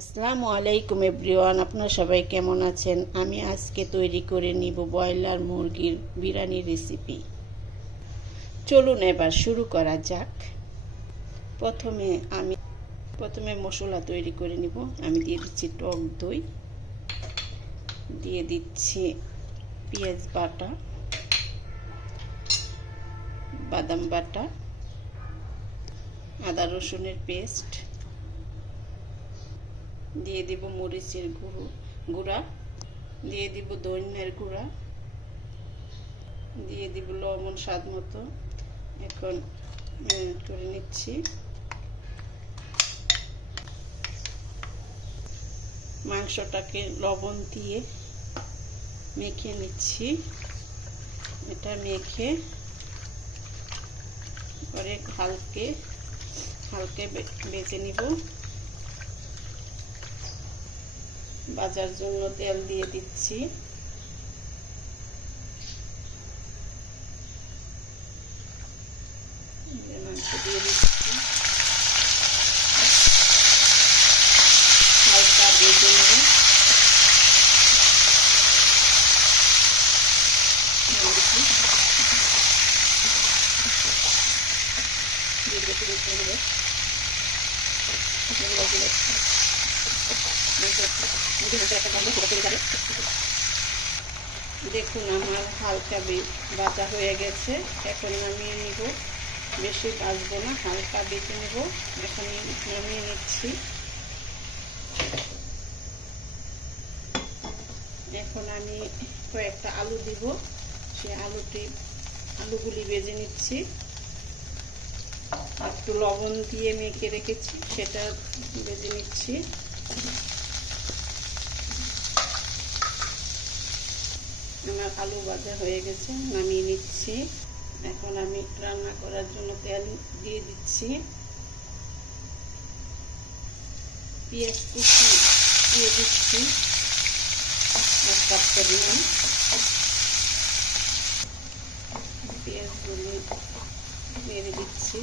আসসালামু আলাইকুম এভরিওয়ান, আপনারা সবাই কেমন আছেন? আমি আজকে তৈরি করে নিব ব্রয়লার মুরগির বিরিয়ানি রেসিপি। চলুন এবার শুরু করা যাক। প্রথমে মশলা তৈরি করে নিব। আমি দিয়ে দিচ্ছি টক দই, দিয়ে দিচ্ছি পেঁয়াজ বাটা, বাদাম বাটা, আদা রসুনের পেস্ট, দিয়ে দিব মরিচের গুঁড়া, দিয়ে দিব ধনিয়ার গুঁড়া, দিয়ে দিব লবণ স্বাদ মতো। এখন করে নিচ্ছি। মাংসটাকে লবণ দিয়ে মেখে নিচ্ছি। এটা মেখে পরে হালকে বেজে নিব। ভাজার জন্য তেল দিয়ে দিচ্ছি। মাংস দিয়ে দিচ্ছি, হালকা ভেজে নেব। দেখুন আমার হালকা ভাজা হয়ে গেছে। এখন নামিয়ে নিব। বেশি ভাজবো না, হালকা বেজে নেব। এখন নামিয়ে নিচ্ছি। এখন আমি কয়েকটা আলু দিব। সেই আলুগুলি ভেজে নিচ্ছি। একটু লবণ দিয়ে মেখে রেখেছি, সেটা ভেজে নিচ্ছি। আমার আলু ভাজা হয়ে গেছে, নামিয়ে নিচ্ছি। এখন আমি রান্না করার জন্য তেল দিয়ে দিচ্ছি। পেঁয়াজ কুচি দিয়ে দিচ্ছি, 1 কাপ পরিমাণ। পেঁয়াজগুলি নেড়ে দিচ্ছি।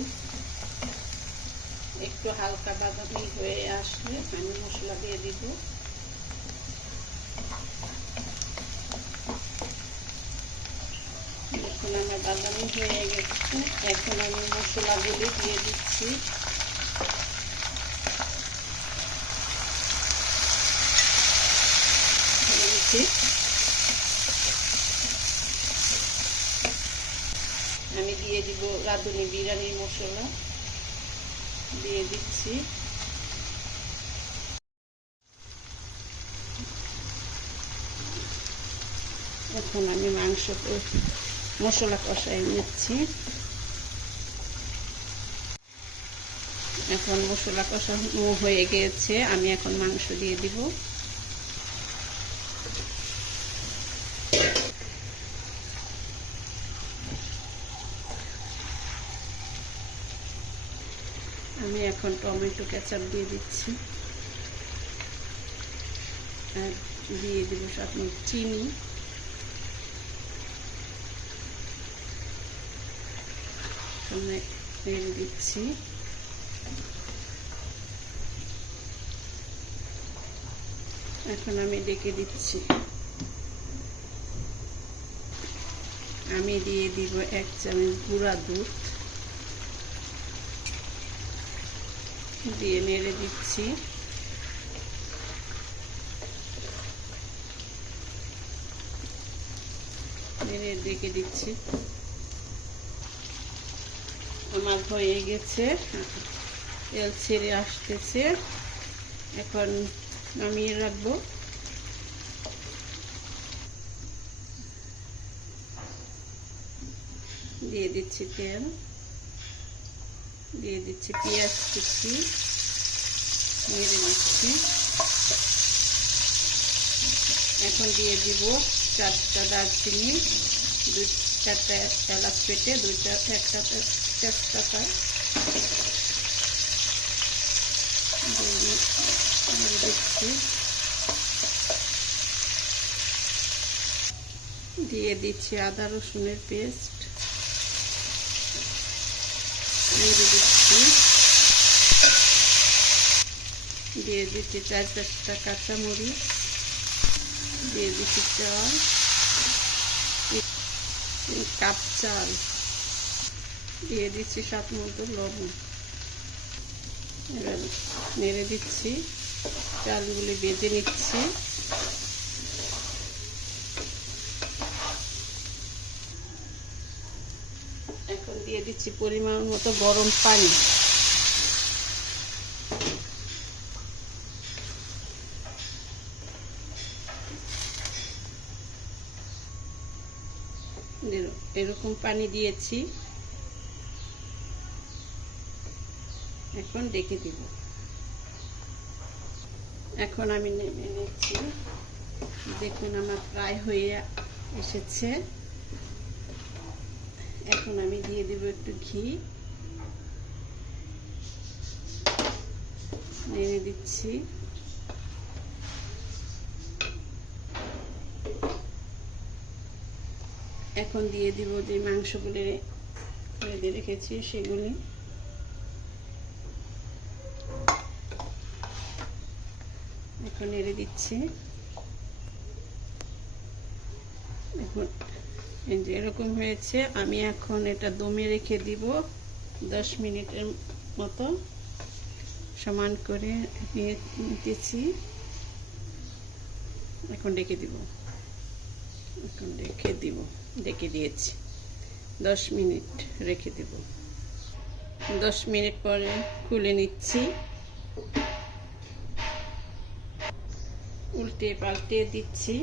একটু হালকা বাদামি হয়ে আসলে আমি মশলা দিয়ে দিব। এখন আমার বাদামি হয়ে গেছে। এখন আমি মশলাগুলি দিয়ে দিচ্ছি। আমি দিয়ে দিব রাঁধুনি বিরিয়ানি মশলা, দিয়ে দিচ্ছি। এখন আমি মশলা কষাই নিচ্ছি। এখন মশলা কষানো হয়ে গেছে, আমি এখন মাংস দিয়ে দিব। আমি এখন টমেটো কেচাপ দিয়ে দিচ্ছি, আর দিয়ে দিব সাথে চিনি। নেড়ে দিচ্ছি। এখন আমি ডেকে দিচ্ছি। আমি দিয়ে দিব 1 চামচ গুঁড়া দুধ, দিয়ে নেড়ে দিচ্ছি। নেড়ে ডেকে দিচ্ছি। আমার হয়ে গেছে, তেল ছেড়ে আসতেছে। এখন নামিয়ে রাখবো। দিয়ে দিচ্ছি তেল, দিয়ে দিচ্ছি পেঁয়াজ কুচি, নেড়ে দিচ্ছি। এখন দিয়ে দিব 4টা দারচিনি, 2-4টা এলাচ পেটে, 1টা তেজপাতা দিচ্ছি। দিয়ে দিচ্ছি আদা রসুনের পেস্ট, নেড়ে দিচ্ছি। দিয়ে দিচ্ছি 4-5টা কাঁচামরিচ, দিয়ে দিচ্ছি চাল, 3 কাপ চাল, দিয়ে দিচ্ছি স্বাদ মতো লবণ। এবার নেড়ে দিচ্ছি, চালগুলি ভেজে নিচ্ছি। এখন দিয়ে দিচ্ছি পরিমাণ মতো গরম পানি। এরকম পানি দিয়েছি, এখন ডেকে দিব। এখন আমি নেমে নিচ্ছি, দেখুন আমার প্রায় হয়ে এসেছে। এখন আমি দিয়ে দেব একটু ঘি, নেড়ে দিচ্ছি। এখন দিয়ে দিব যে মাংসগুলি রেডি রেখেছি সেগুলি। এখন নেড়ে দিচ্ছি। এখন এই যে এরকম হয়েছে, আমি এখন এটা দমে রেখে দিব 10 মিনিটের মতো। সমান করে নিতেছি, এখন ডেকে দিব। এখন ডেকে দিয়েছি, 10 মিনিট রেখে দিব। 10 মিনিট পরে খুলে নিচ্ছি, উল্টে পাল্টে দিচ্ছি।